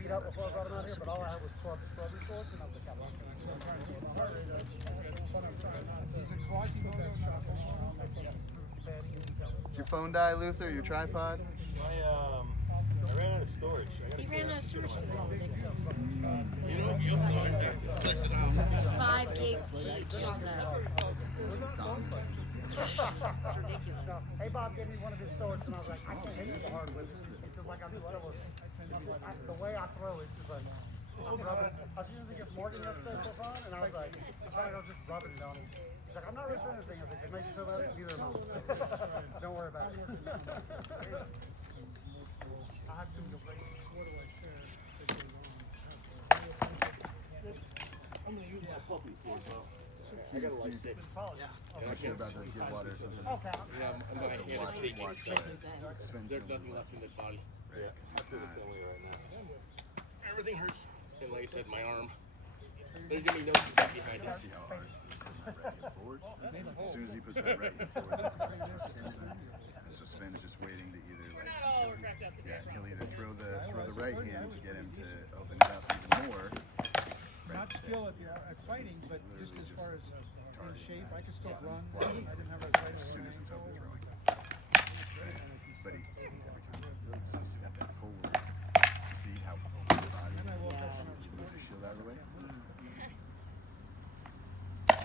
beat up before I brought him out here, but all I had was scrubby shorts, and I was like, Did your phone die, Luther? Your tripod? I ran out of storage. He ran out of storage because of all ridiculous. You'll find that. 5 gigs each, so it's ridiculous. hey, Bob gave me one of his swords, and I was like, I can't hit it the hard with it. Because, like, I'm just trouble. The way I throw it's just like, I'm rubbing. I was using it against Morgan yesterday for fun, and I was like, I'm just rubbing it on him. He's like, I'm not really feeling anything. I was like, it makes you feel better? Neither am I. Don't worry about it. I have to replace. What do I share? I'm going to use my puppy sword, though. I got a light stick. I'm not sure about the give water or something. Okay. Yeah, I'm going to hand it to you. Spend There's nothing left in the body. Yeah, I feel the same way right now. Everything hurts. And like I said, my arm. There's going to be no stick behind it. See how hard right hip forward. As soon as he puts that right hip forward, and so Sven is just waiting to either he'll either throw the right hand to get him to open it up even more. Not skill at fighting, but just as far as in shape, I could still run. I didn't have arthritis. As soon as it's open throwing. But he, every time he's a step back forward, you see how open the body is. You move the shield out of the way.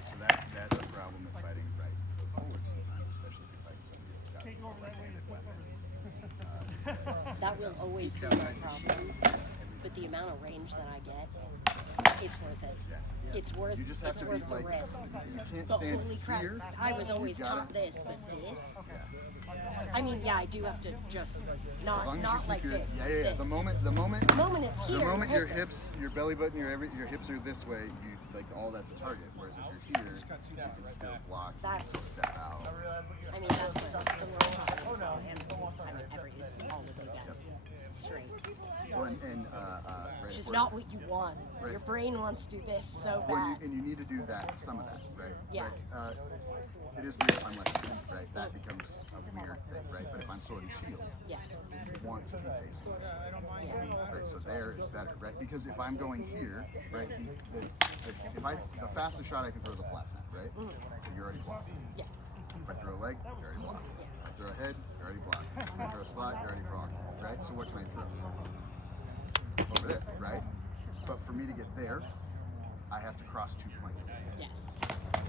So that's a problem with fighting right foot forward sometimes, especially if you're fighting somebody that's got a left-handed weapon. That will always be my problem. But the amount of range that I get, it's worth it. Yeah. It's worth, You just have it's to be worth the like, risk. you can't But stand holy crap, fear. I was always You gotta- taught this, but this, Yeah. I mean, yeah, I do have to just As not long as not you like keep your, this. yeah. This. The moment The moment it's here, the moment hit your them. hips, your belly button, your hips are this way, you like all that's a target. Whereas if you're here, you can still block, you can still step out. I mean, that's what the world taught me as well, and I mean, it's all of the guys straight. Well, and right, Which is where- not what you want. Right. Your brain wants to do this so Well, bad. and you need to do that, some of that, right? Yeah. Right? It is weird if I'm like, right? That becomes a weird thing, right? But if I'm sword and shield, Yeah. you want to be facing this. Yeah. Right, so there is better, right? Because if I'm going here, right, the fastest shot I can throw is a flat snap, right? So you're already blocked. Yeah. If I throw a leg, you're already blocked. If I throw a head, you're already blocked. If I throw a slot, you're already blocked, right? So what can I throw? Over there, right? But for me to get there, I have to cross 2 planes, Yes.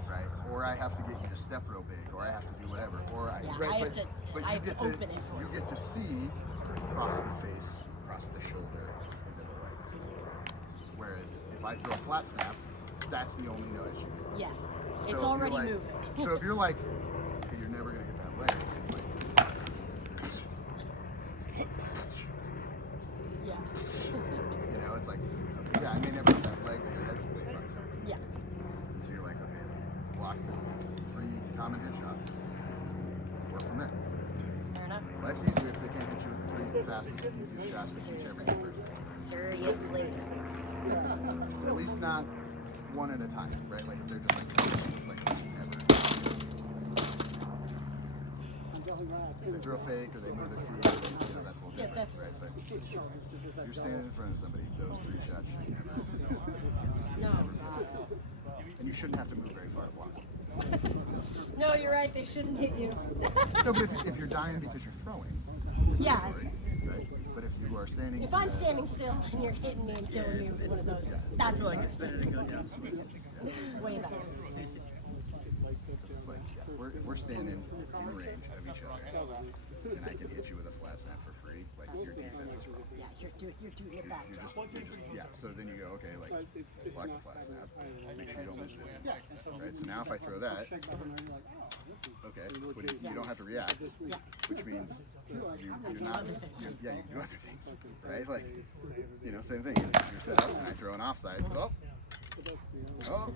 right? Or I have to get you to step real big, or I have to do whatever. Or I, Yeah, right, I have but, to- but I you have get to to open it for you you. get to see across the face, across the shoulder, into the leg. Whereas if I throw a flat snap, that's the only notice you get. Yeah. So It's if you're already like- moving. So if you're like, hey, you're never gonna hit that leg, it's like, Yeah. you know, it's like, yeah, I may never hit that leg, but your head's way fucked up. Yeah. So you're like, okay, block 3 common headshots. Work from there. Fair enough. Life's easier if they can't hit you with the 3 fastest, easiest shots they can each every person. Seriously. At least not one at a time, right? Like if they're just like never. If they throw a fake or they move their feet, you know, that's a little Yeah, different, that's- right? But you're standing in front of somebody, those 3 shots should never, No. and you shouldn't have to move very far to block. No, you're right. They shouldn't hit you. No, but if you're dying because you're throwing, Yeah. sorry, right? But if you are standing, If I'm standing still and you're hitting me and killing me with one of those, that's like It's better to go down smooth. way better. it's like, yeah, we're standing in range of each other, and I can hit you with a flat snap for free. Like your defense is wrong. Yeah, you're doing it back. You're just yeah. So then you go, okay, like block the flat snap, make sure you don't miss vision, right? So now if I throw that, okay, you don't have to react, which means you're not, you can do other things, right? Like, you know, same thing. You're set up, and I throw an offside. Oh,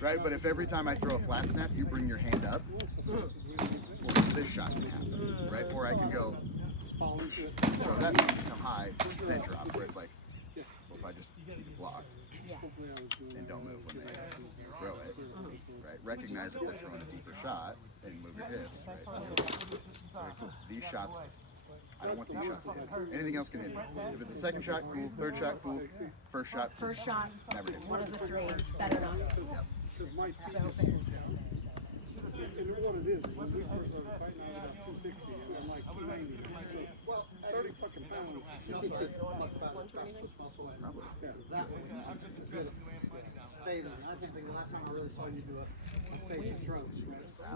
right. But if every time I throw a flat snap, you bring your hand up, well, this shot can happen, right? Or I can go. Throw that, come high, then drop, where it's like, well, if I just keep it blocked Yeah. and don't move when they throw it, right? Recognize if they're throwing a deeper shot and move your hips, right? Very cool. These shots I don't want these shots. Anything else can hit me. If it's a second shot, cool. Third shot, cool. First shot, First shot never is hits me. one of the three. Better not. Because my feet So are fair. and what it is, when we first started fighting, I was about 260, and I'm like 290. So, well, 30 fucking pounds. That way, good fading. I can't think of the last time I really saw you do a fake throat.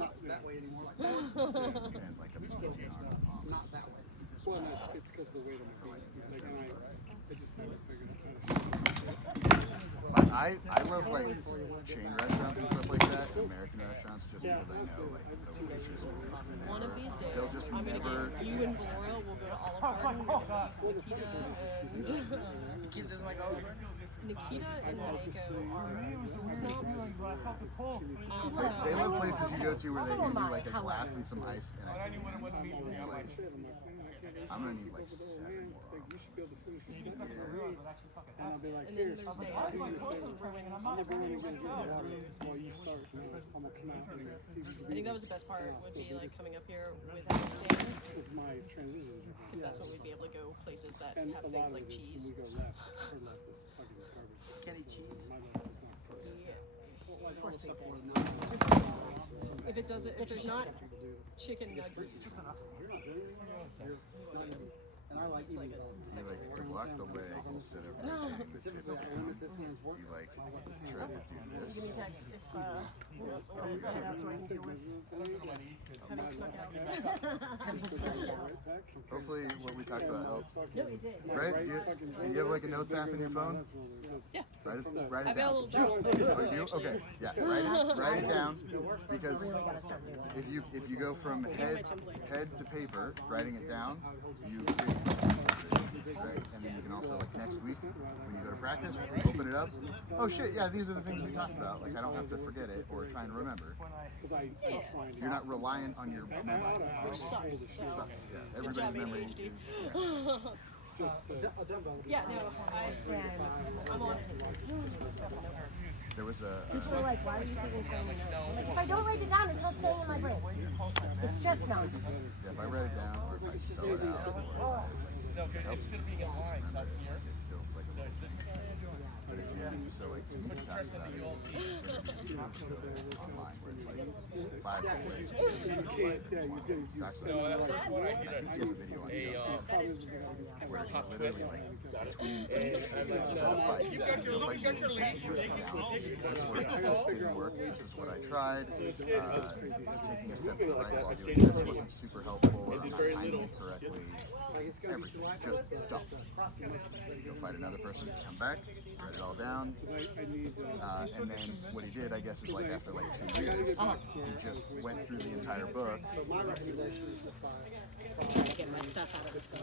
Not that way anymore. Like that. And like a Not that way. Well, no, it's because of the weight of my feet. It's like, and I just haven't figured out how to shoot. I love like chain restaurants and stuff like that, American restaurants, just because I know like the waitress will come in One of there. these days, They'll just I'm gonna never. get you and Gloria will go to Olive Garden. We're gonna eat Nikita and Maneko are snobs. They So love places you go to where they So give am you I, like a glass however. and some ice, and I think you're like, Shit, I'm like, man, I can't I'm gonna need believe like it. 7 more. Like, you should be able to finish the set for me. And I'll be like, and here, then there's the I'll do you a favor. wings. I'm gonna get you water while you start. And I'm gonna come out and see if you can I think that was the best part would be like coming up here without Dan, Because my transitions are because that's when we'd be able to go places that and have a lot things of like it is cheese. when we go left, or left is fucking garbage. Kenny cheese. My left is not so good. Like all the stuff I want to know. If it doesn't, if there's not chicken nuggets, You're not doing anything. You're not gonna be. And I like eating both. You like to block the leg instead of rotating the tip of the hand. This hand's You working. like try to do this. give me a text if we'll head out so I can deal with having snuck out. Hopefully, what we talked about helped. No, it did. Right? You have like a notes app in your phone? Yeah. Write it I've got a down. little joke. Oh, you do? Okay. Yeah. Write it down because Really gotta start doing it. if you go from head to paper, writing it down, you right, and then you can also like next week when you go to practice, open it up. Oh shit, yeah, these are the things we talked about. Like I don't have to forget it or try and remember. You're not reliant on your memory. Which sucks. So Sucks. Yeah, good everybody's job, memory ADHD. is. Yeah. Yeah, no, I'm on it. There was a. People are like, why are you taking so many notes? I'm like, if I don't write it down, it's not staying in my brain. It's just not. Yeah, if I write it down or if I spell it out, or it helps me remember. It feels like a little thing. But if you so like to me, it sounds about it. It's like a YouTube show online where it's like 5 ways. Talks about it. I think he has a video on YouTube where he literally like between each set of fights. He'll fight you. This worked. This didn't work. This is what I tried. Taking a step to the right while doing this wasn't super helpful, or I'm not timing it correctly. Everything. Just dump. Go fight another person, come back, write it all down. And then what he did, I guess, is like after like 2 years, he just went through the entire book. Trying to get my stuff out of the sun.